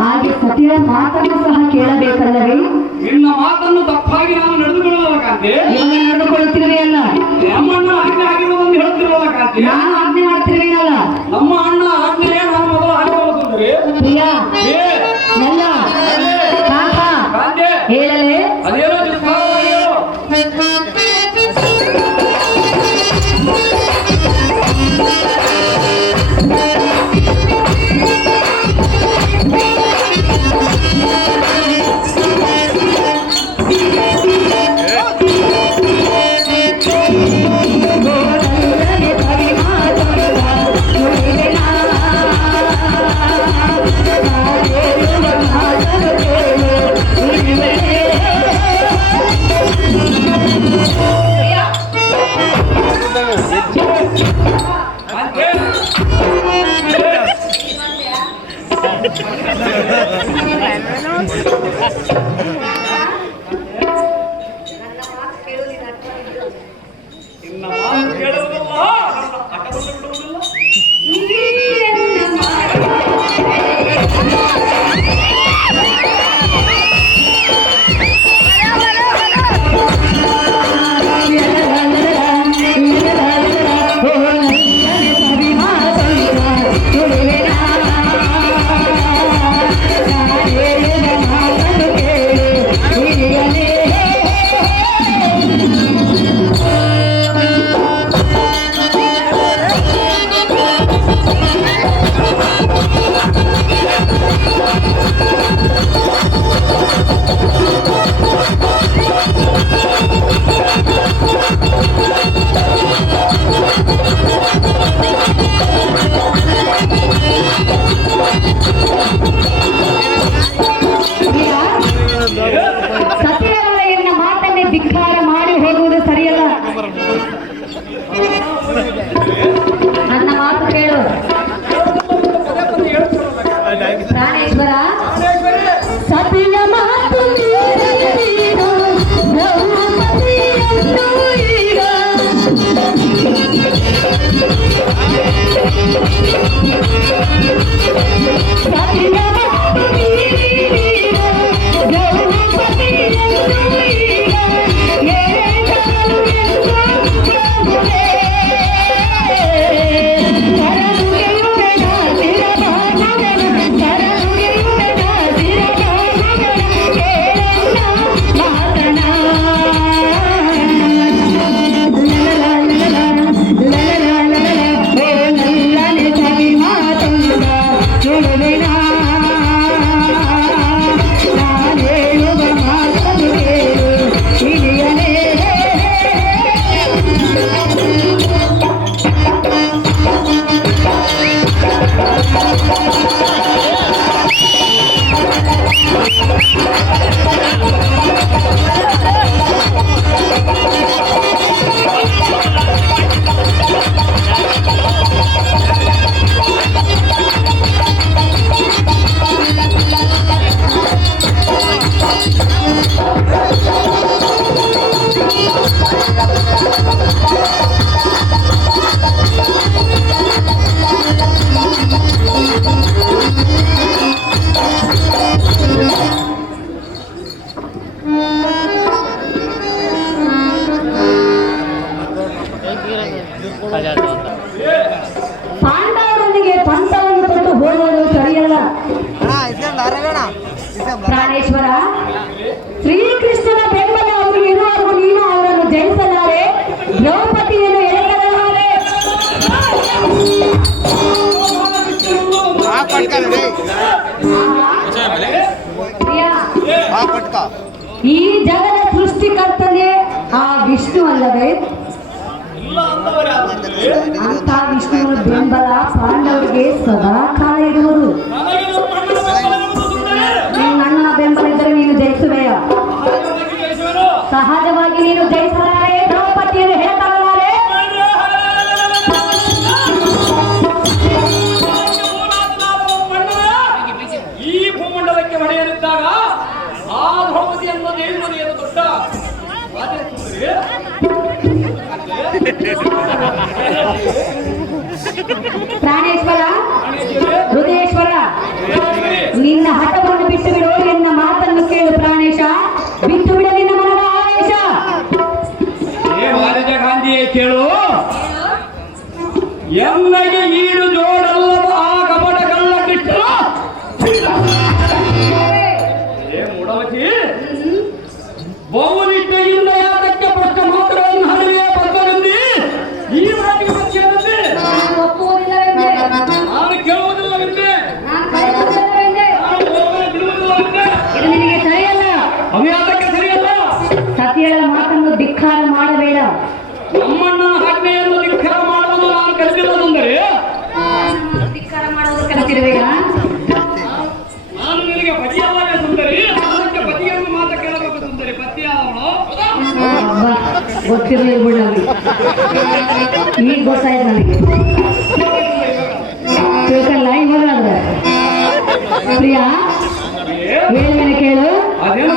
ಹಾಗೆ ಸತಿಯ ಮಾತನ್ನು ಸಹ ಕೇಳಬೇಕಲ್ಲವೇ? ನಿನ್ನ ಮಾತನ್ನು ತಪ್ಪಾಗಿ ನಾನು ನಡೆದುಕೊಳ್ಳುವ ಕಾಂತಿ. ನಡೆದುಕೊಳ್ಳುತ್ತಿರುವೆ ಅಲ್ಲ, ನಮ್ಮಣ್ಣ ಆಜ್ಞೆ ಆಗಿರುವುದನ್ನು ಹೇಳುತ್ತಿರುವ ಕಾಂತಿ. ನಾನು ಆಜ್ಞೆ ಮಾಡ್ತಿರುವೇನಲ್ಲ. ನಮ್ಮ ಅಣ್ಣ ಆಜ್ಞೆ ನಾನು ಮೊದಲು ಹಾಕುವುದಂದ್ರೆ ಪ್ರಿಯ ನಲ್ಲ ಕಾಕ ಹೇಳಲೇ ಅದೇನೋ ಸತ್ಯವರ ಮಾತನ್ನೇ ಧಿಕ್ಕಾರ ಮಾಡಿ ಹೋಗುವುದು ಸರಿಯಲ್ಲ. ನನ್ನ ಮಾತು ಕೇಳು ಪ್ರಾಣೇಶ್ವರ. ಸತಿಯ ಮಾತು ಪಾಂಡವರೊಂದಿಗೆ ಪಂಥವನ್ನು ಕೊಟ್ಟು ಹೋಗುವುದು ಸರಿಯಲ್ಲ. ಪ್ರಾಣೇಶ್ವರ, ಶ್ರೀಕೃಷ್ಣನ ಬೆಂಬಲ ಅವರಿಗೆ ಇರುವವರೆಗೂ ನೀನು ಅವರನ್ನು ಜಯಿಸಲಾರೆ, ದ್ರೌಪದಿಯನ್ನು ಎಳೆಯಲಾರೆ. ಈ ಜಗದ ಸೃಷ್ಟಿಕರ್ತನೇ ಆ ವಿಷ್ಣು ಅಲ್ಲವೇ? ಅಂತ ವಿಷ್ಣುವಿನ ಬೆಂಬಲ ಪಾಂಡವರಿಗೆ ಸದಾ ಕಾಲ ಇರುವುದು. ನನ್ನ ಬೆಂಬಲ ಇದ್ದರೆ ನೀನು ಜಯಿಸುವೆಯ? ಸಹಜವಾಗಿ ನೀನು ಜಯಿಸಲಾರೆ, ದ್ರೌಪದಿಯನ್ನು ಹೇಳಲಾರೆ. ಈ ಭೂಮಂಡಲಕ್ಕೆ ಹೊಡೆಯಲಿದ್ದಾಗ ಆ ದ್ರೌಪದಿಯನ್ನು ದೇವಿಯನ್ನು ದೊಡ್ಡ ಪ್ರಾಣೇಶ್ವರ, ಗೊತ್ತಿರಲಿಲ್ಲ ಬಿಡು ನನಗೆ. ಈಗ ಗೊತ್ತಾಯ್ತು ನನಗೆ. ತಿಳ್ಕಲ್ಲ ಇವಾಗ ಅದ್ರ ಪ್ರಿಯಾ ಹೇಳುವೇನೆ ಕೇಳು. ಅದೇನು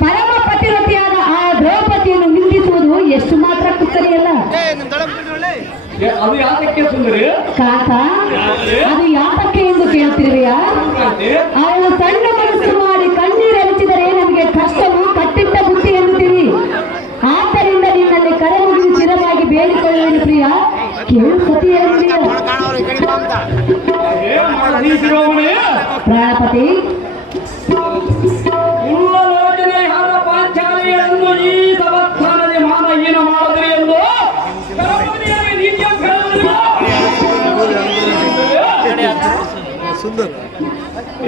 ಪರಮ ಪತಿರತಿಯಾದ ಆ ದ್ರೌಪದಿಯನ್ನು ನಿಂದಿಸುವುದು ಎಷ್ಟು ಮಾತ್ರ ಕುತ್ತರಿಯಲ್ಲ. ಅದು ಯಾತಕ್ಕೆ ಸುಂದರಿ ಕಾಕ, ಅದು ಯಾತಕ್ಕೆ ಎಂದು ಕೇಳ್ತಿರುವೆಯಾ? ಅವಳು ಸಣ್ಣ ಮನಸ್ಸು ಮಾಡಿ ಕಣ್ಣೀರು ಹರಿಸಿದರೆ ನಮಗೆ ಕಷ್ಟವು ಕಟ್ಟಿಟ್ಟ ಬುದ್ಧಿ ಎನ್ನುತ್ತೀವಿ. ಆದ್ದರಿಂದ ನಿನ್ನಲ್ಲಿ ಕರೆ ಮುಗಿದು ಸ್ಥಿರವಾಗಿ ಬೇಡಿಕೊಳ್ಳುವೆನು ಪ್ರಿಯ. ಕೇಳು ಸತಿ ಪ್ರಾಣಪತಿ ಪಾಂಚಾಲಿಯನ್ನು ಈ ಸಭಾಸ್ಥಾನದಲ್ಲಿ ಮಾನಹೀನ ಮಾಡಿದ್ರಿ ಎಂದು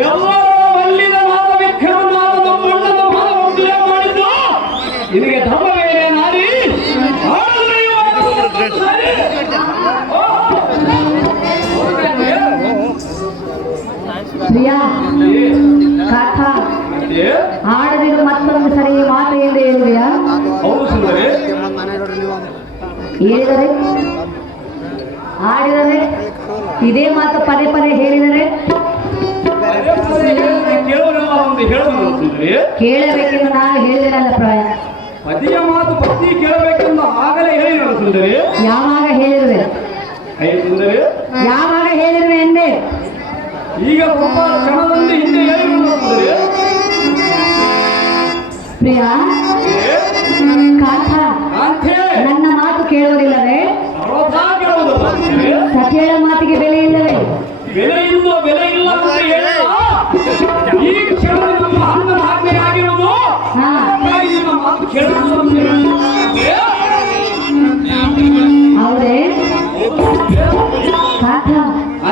ಎಲ್ಲರೂ ಅಲ್ಲಿನ ಮಾದ ವಿಕ್ರಮನಾದ ಮಾಡಿದ್ದು ನಿನಗೆ ಧರ್ಮವೇನೇ ನಾರಿ ಪ್ರಿಯಾ ಕಾಕ, ಆಡದಿರು ಮತ್ತೊಂದು ಸರಿ ಮಾತು ಎಂದು ಹೇಳಿದೆಯಾ? ಹೇಳಿದರೆ ಆಡಿದರೆ ಇದೇ ಮಾತು ಪದೇ ಪದೇ ಹೇಳಿದರೆ ಕೇಳಬೇಕೆಂದು ನಾನು ಹೇಳಿದೆನಲ್ಲ ಪ್ರಾಯ. ಪತಿಯ ಮಾತು ಪತ್ನಿ ಕೇಳಬೇಕೆಂದು ಆಗಲೇ ಹೇಳಿರೋ ಸುಂದರಿ. ಯಾವಾಗ ಹೇಳಿರುವೆ? ಸುಂದರಿ ಯಾವಾಗ ಹೇಳಿರುವೆ ಎಂದೆ? ಈಗ ಸ್ವಲ್ಪ ಕ್ಷಣದಲ್ಲಿ ಹಿಂದೆ ಹೇಳಿರೋ ಸುಂದರಿ. ಪ್ರಿಯ ಕಾಂತ, ಕಾಂತೆ ನನ್ನ ಮಾತು ಕೇಳುವುದಿಲ್ಲವೇ? ಸರ್ವಥಾ ಕೇಳುವುದಲ್ಲ ಸುಂದರಿ. ಸತಿಯಳ ಮಾತಿಗೆ ಬೆಲೆ ಇಲ್ಲವೇ? ಬೆಲೆ ಇಲ್ಲ ಅಂತ ಹೇಳಿಲ್ಲ. ಈ ಕ್ಷಣದಲ್ಲಿ ನಮ್ಮ ಅಣ್ಣನ ಆಜ್ಞೆ ಆಗಿರುವುದು. ಹಾ, ಹಾಗಾಗಿ ನಿಮ್ಮ ಮಾತು ಕೇಳುವುದು. ಹೌದೇ ಕಾಂತ?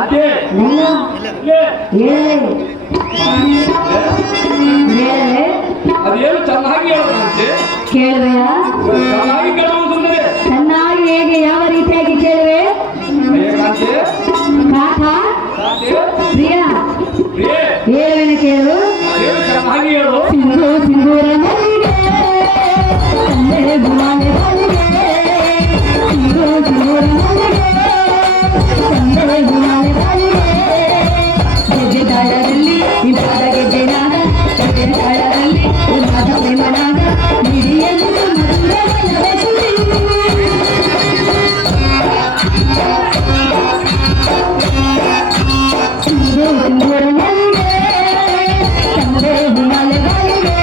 ಅದೇ ನನ್ನ ಹೇಳಲೆ ಹೇಳಲೆ ಅದೇನು ಚೆನ್ನಾಗಿ ಹೇಳುವಂತೆ. ಕೇಳುವೆಯಾ? ಚೆನ್ನಾಗಿ ಕೇಳುವುದು ಸುಂದರಿ. ಚೆನ್ನಾಗಿ ಹೇಗೆ? ಯಾವ ರೀತಿಯಾಗಿ ಕೇಳುವೆ? ಕಾಂತೆ ಕಾಂತ, ಕಾಂತೆ ಪ್ರಿಯ ಪ್ರಿಯೆ ಹೇಳುವೆನು ಕೇಳು. ಅದೇನು ಚೆನ್ನಾಗಿ ಹೇಳು. ಸಿಂಧು ಸಿಂಧೂರ ಮಲ್ಲಿಗೆ ತಂದೆ ಗುಲಾಲೆ ಮಲ್ಲಿಗೆ, ಸಿಂಧು ಸಿಂಧೂರ ಮಲ್ಲಿಗೆ ತಂದೆ ಗುಲಾಲೆ ಮಲ್ಲಿಗೆ, ಗೆಜ್ಜೆ ತಾಳದಲ್ಲಿ ನಿಂತಾದ ಗೆಜ್ಜೆ ನಾದ, ಗೆಜ್ಜೆ ತಾಳದಲ್ಲಿ ಉನ್ನಾದ ಪ್ರೇಮನಾದ, ಹಿರಿಯನ್ನು ಮಧುರ ಸುರಿ. ಸಿಂಧು ಸಿಂಧೂರ ಮಲ್ಲಿಗೆ ತಂದೆ ಗುಲಾಲೆ ಮಲ್ಲಿಗೆ.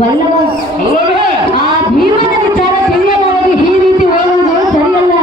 ವಲ್ಲಭ, ಅಲ್ಲವೇ ಆ ಭೀಮನ ವಿಚಾರ ತಿಳಿಯಲಾರದೆ ಈ ರೀತಿ ಹೋಗುವುದು ಸರಿಯಲ್ಲ.